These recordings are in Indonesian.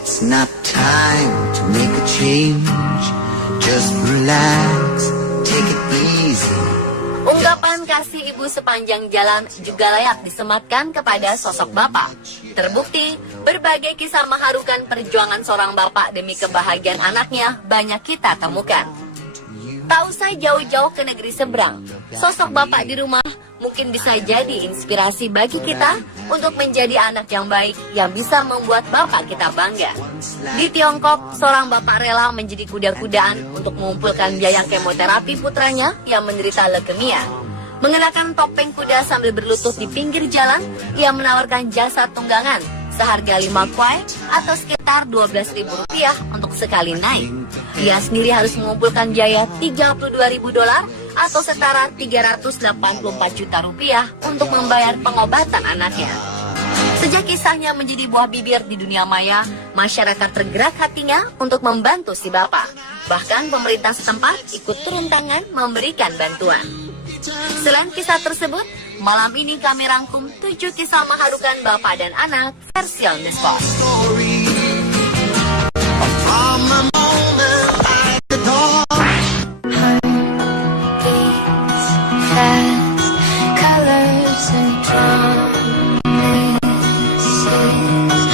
It's not time to make a change. Just relax, take it easy. Ungkapan kasih ibu sepanjang jalan juga layak disematkan kepada sosok bapak. Terbukti, berbagai kisah mengharukan perjuangan seorang bapak demi kebahagiaan anaknya banyak kita temukan. Tak usah jauh-jauh ke negeri seberang, sosok bapak di rumah mungkin bisa jadi inspirasi bagi kita untuk menjadi anak yang baik yang bisa membuat bapak kita bangga. Di Tiongkok, seorang bapak rela menjadi kuda-kudaan untuk mengumpulkan biaya kemoterapi putranya yang menderita leukemia. Mengenakan topeng kuda sambil berlutut di pinggir jalan, ia menawarkan jasa tunggangan seharga 5 kuai atau sekitar Rp12.000 untuk sekali naik. Ia sendiri harus mengumpulkan biaya $32.000 atau setara Rp384 juta untuk membayar pengobatan anaknya. Sejak kisahnya menjadi buah bibir di dunia maya, masyarakat tergerak hatinya untuk membantu si bapak. Bahkan pemerintah setempat ikut turun tangan memberikan bantuan. Selain kisah tersebut, malam ini kami rangkum 7 kisah mengharukan bapak dan anak versi on the spot.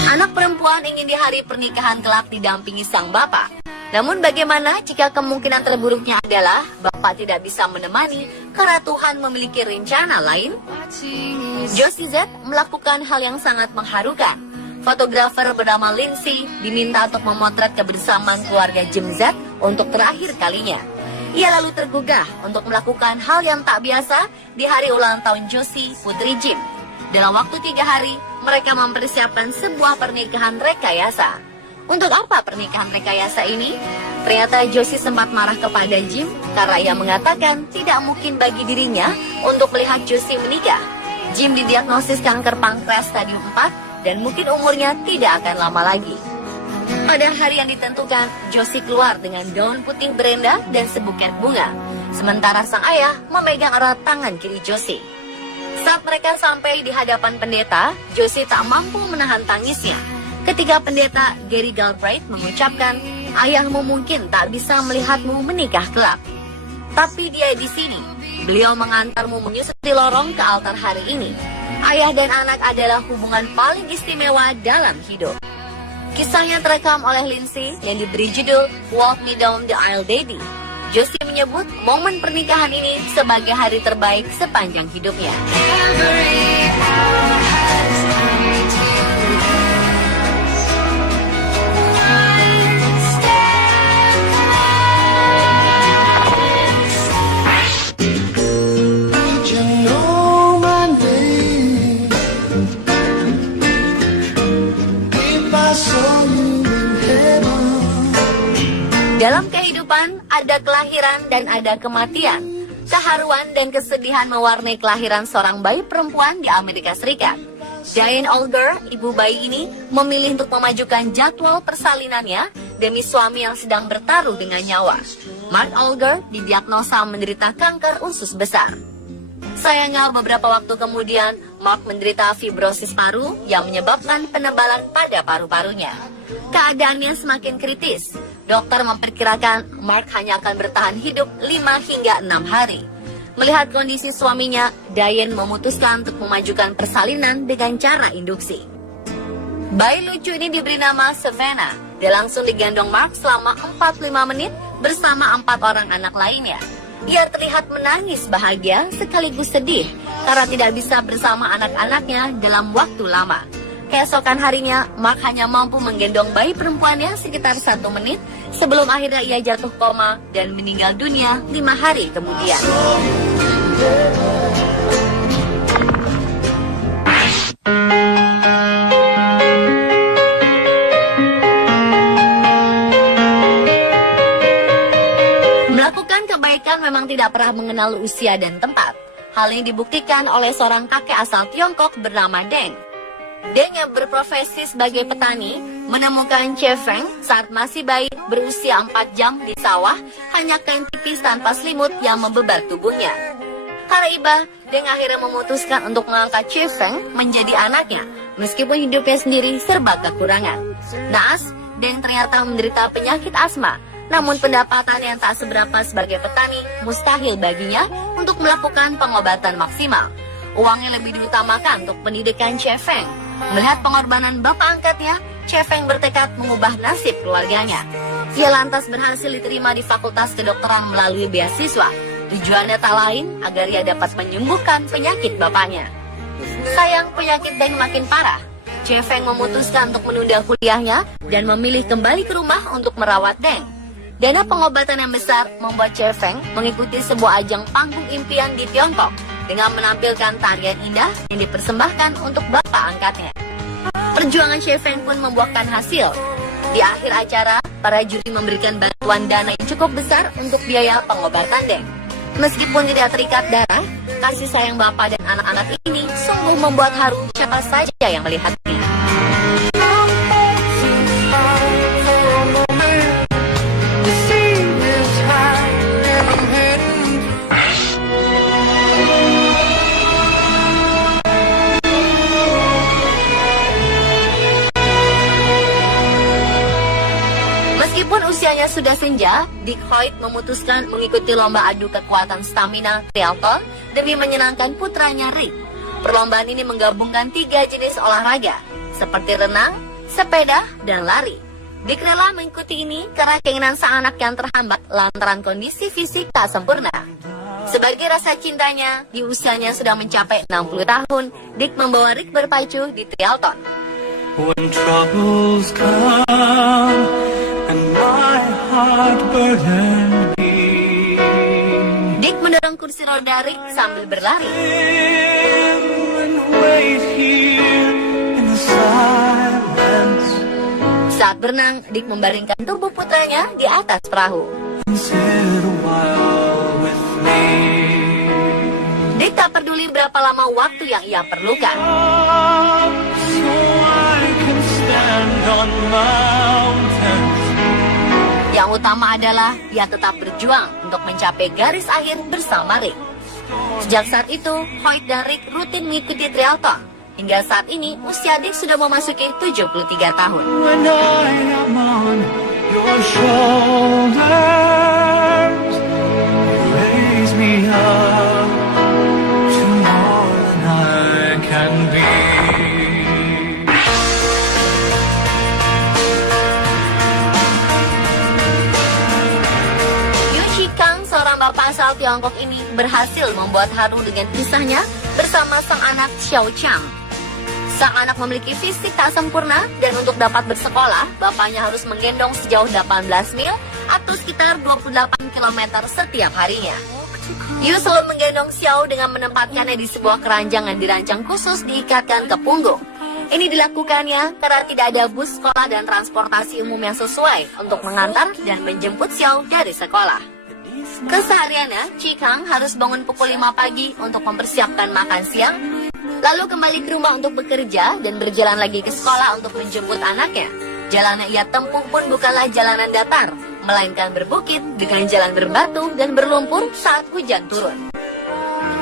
Anak perempuan ingin di hari pernikahan kelak didampingi sang bapak. Namun bagaimana jika kemungkinan terburuknya adalah bapak tidak bisa menemani karena Tuhan memiliki rencana lain? Josie Z melakukan hal yang sangat mengharukan. Fotografer bernama Lindsay diminta untuk memotret kebersamaan keluarga Jim Z untuk terakhir kalinya. Ia lalu tergugah untuk melakukan hal yang tak biasa di hari ulang tahun Josie, putri Jim. Dalam waktu 3 hari, mereka mempersiapkan sebuah pernikahan rekayasa. Untuk apa pernikahan rekayasa ini? Ternyata Josie sempat marah kepada Jim karena ia mengatakan tidak mungkin bagi dirinya untuk melihat Josie menikah. Jim didiagnosis kanker pankreas stadium 4 dan mungkin umurnya tidak akan lama lagi. Pada hari yang ditentukan, Josie keluar dengan gaun putih berenda dan sebuket bunga. Sementara sang ayah memegang erat tangan kiri Josie. Saat mereka sampai di hadapan pendeta, Josie tak mampu menahan tangisnya. Ketika pendeta Gary Galbraith mengucapkan, ayahmu mungkin tak bisa melihatmu menikah kelak. Tapi dia di sini. Beliau mengantarmu menyusuri lorong ke altar hari ini. Ayah dan anak adalah hubungan paling istimewa dalam hidup. Kisahnya terekam oleh Lindsay yang diberi judul Walk Me Down the Aisle Daddy. Josie menyebut momen pernikahan ini sebagai hari terbaik sepanjang hidupnya. Dalam kehidupan, ada kelahiran dan ada kematian. Keharuan dan kesedihan mewarnai kelahiran seorang bayi perempuan di Amerika Serikat. Diane Olger, ibu bayi ini, memilih untuk memajukan jadwal persalinannya demi suami yang sedang bertaruh dengan nyawa. Mark Olger didiagnosa menderita kanker usus besar. Sayangnya beberapa waktu kemudian, Mark menderita fibrosis paru yang menyebabkan penebalan pada paru-parunya. Keadaannya semakin kritis. Dokter memperkirakan Mark hanya akan bertahan hidup 5 hingga 6 hari. Melihat kondisi suaminya, Diane memutuskan untuk memajukan persalinan dengan cara induksi. Bayi lucu ini diberi nama Savannah dan langsung digendong Mark selama 45 menit bersama 4 orang anak lainnya. Ia terlihat menangis bahagia sekaligus sedih karena tidak bisa bersama anak-anaknya dalam waktu lama. Keesokan harinya, Mark hanya mampu menggendong bayi perempuannya sekitar 1 menit sebelum akhirnya ia jatuh koma dan meninggal dunia 5 hari kemudian. Melakukan kebaikan memang tidak pernah mengenal usia dan tempat. Hal ini dibuktikan oleh seorang kakek asal Tiongkok bernama Deng. Deng yang berprofesi sebagai petani menemukan Chefeng saat masih bayi berusia 4 jam di sawah, hanya kain tipis tanpa selimut yang membebar tubuhnya. Karena iba, Deng akhirnya memutuskan untuk mengangkat Chefeng menjadi anaknya. meskipun hidupnya sendiri serba kekurangan. Naas, Deng ternyata menderita penyakit asma, namun pendapatan yang tak seberapa sebagai petani mustahil baginya untuk melakukan pengobatan maksimal. Uangnya lebih diutamakan untuk pendidikan Chefeng. Melihat pengorbanan bapak angkatnya, Chefeng bertekad mengubah nasib keluarganya. Ia lantas berhasil diterima di Fakultas Kedokteran melalui beasiswa. Tujuannya tak lain agar ia dapat menyembuhkan penyakit bapaknya. Sayang, penyakit Deng makin parah. Chefeng memutuskan untuk menunda kuliahnya dan memilih kembali ke rumah untuk merawat Deng. Dana pengobatan yang besar membuat Chefeng mengikuti sebuah ajang panggung impian di Tiongkok dengan menampilkan tarian indah yang dipersembahkan untuk bapak angkatnya. Perjuangan Chefeng pun membuahkan hasil. Di akhir acara, para juri memberikan bantuan dana yang cukup besar untuk biaya pengobatan Deng. Meskipun tidak terikat darah, kasih sayang bapak dan anak-anak ini sungguh membuat haru siapa saja yang melihatnya. Meskipun usianya sudah senja, Dick Hoyt memutuskan mengikuti lomba adu kekuatan stamina triathlon demi menyenangkan putranya Rick. Perlombaan ini menggabungkan 3 jenis olahraga, seperti renang, sepeda, dan lari. Dick rela mengikuti ini karena keinginan sang anak yang terhambat lantaran kondisi fisik tak sempurna. Sebagai rasa cintanya, di usianya sudah mencapai 60 tahun, Dick membawa Rick berpacu di triathlon. When troubles come and my heart burden me, Dick mendorong kursi roda Rick sambil berlari. and wait here in the silence Saat berenang, Dick membaringkan tubuh putranya di atas perahu. and sit a while with me. Dick tak peduli berapa lama waktu yang ia perlukan. So I can stand on mountains. Yang utama adalah ia tetap berjuang untuk mencapai garis akhir bersama Rick. Sejak saat itu, Hoyt dan Rick rutin mengikuti triathlon. Hingga saat ini, usia Dick sudah memasuki 73 tahun. When I am on your shoulders, raise me up to more than I can be. Yu Shikang, seorang bapak asal Tiongkok ini, berhasil membuat haru dengan kisahnya bersama sang anak Xiao Chang. Sang anak memiliki fisik tak sempurna dan untuk dapat bersekolah, bapaknya harus menggendong sejauh 18 mil atau sekitar 28 km setiap harinya. Yu selalu menggendong Xiao dengan menempatkannya di sebuah keranjang yang dirancang khusus diikatkan ke punggung. Ini dilakukannya karena tidak ada bus sekolah dan transportasi umum yang sesuai untuk mengantar dan menjemput Xiao dari sekolah. Kesehariannya, Chikang harus bangun pukul 5 pagi untuk mempersiapkan makan siang, lalu kembali ke rumah untuk bekerja dan berjalan lagi ke sekolah untuk menjemput anaknya. Jalan yang ia tempuh pun bukanlah jalanan datar, melainkan berbukit dengan jalan berbatu dan berlumpur saat hujan turun.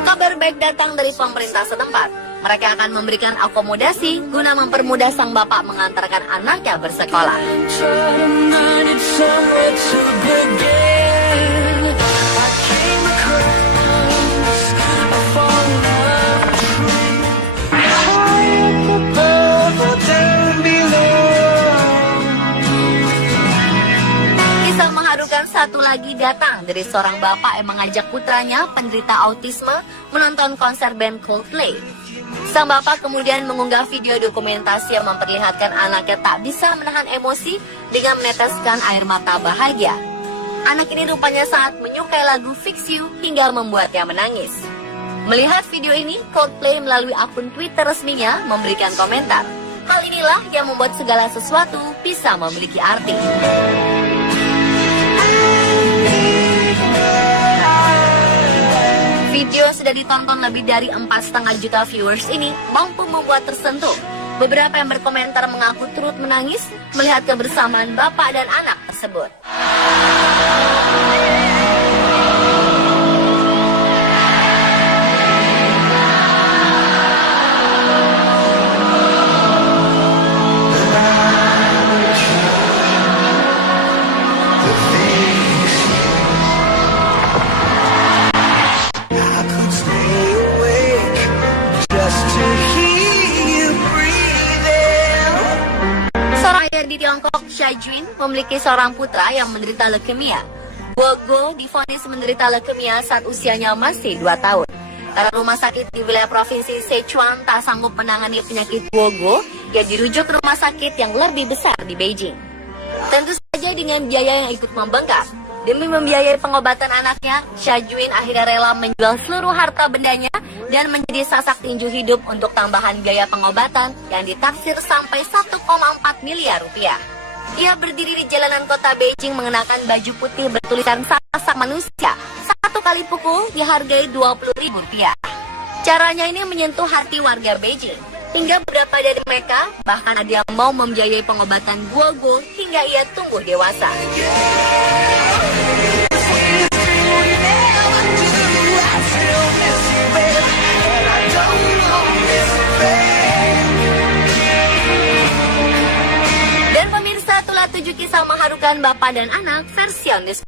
Kabar baik datang dari pemerintah setempat. Mereka akan memberikan akomodasi guna mempermudah sang bapak mengantarkan anaknya bersekolah. Kisah mengharukan satu lagi datang dari seorang bapak yang mengajak putranya penderita autisme menonton konser band Coldplay. Sang bapak kemudian mengunggah video dokumentasi yang memperlihatkan anaknya tak bisa menahan emosi dengan meneteskan air mata bahagia. Anak ini rupanya sangat menyukai lagu Fix You hingga membuatnya menangis. Melihat video ini, Coldplay melalui akun Twitter resminya memberikan komentar. Hal inilah yang membuat segala sesuatu bisa memiliki arti. Video yang sudah ditonton lebih dari 4,5 juta viewers ini mampu membuat tersentuh. Beberapa yang berkomentar mengaku turut menangis melihat kebersamaan bapak dan anak tersebut. di Tiongkok, Xiaojun, memiliki seorang putra yang menderita leukemia. Guogo divonis menderita leukemia saat usianya masih 2 tahun. Karena rumah sakit di wilayah provinsi Sichuan tak sanggup menangani penyakit Guogo, ia dirujuk ke rumah sakit yang lebih besar di Beijing. Tentu saja dengan biaya yang ikut membengkak. Demi membiayai pengobatan anaknya, Xiaojun akhirnya rela menjual seluruh harta bendanya dan menjadi sasak tinju hidup untuk tambahan biaya pengobatan yang ditaksir sampai 1,4 miliar rupiah. Ia berdiri di jalanan kota Beijing mengenakan baju putih bertulisan sasak manusia. Satu kali pukul dihargai Rp20.000. Caranya ini menyentuh hati warga Beijing. Hingga beberapa dari mereka bahkan ada yang mau membiayai pengobatan Guogo hingga ia tumbuh dewasa. Dan pemirsa, itulah 7 kisah mengharukan bapak dan anak versi on the spot.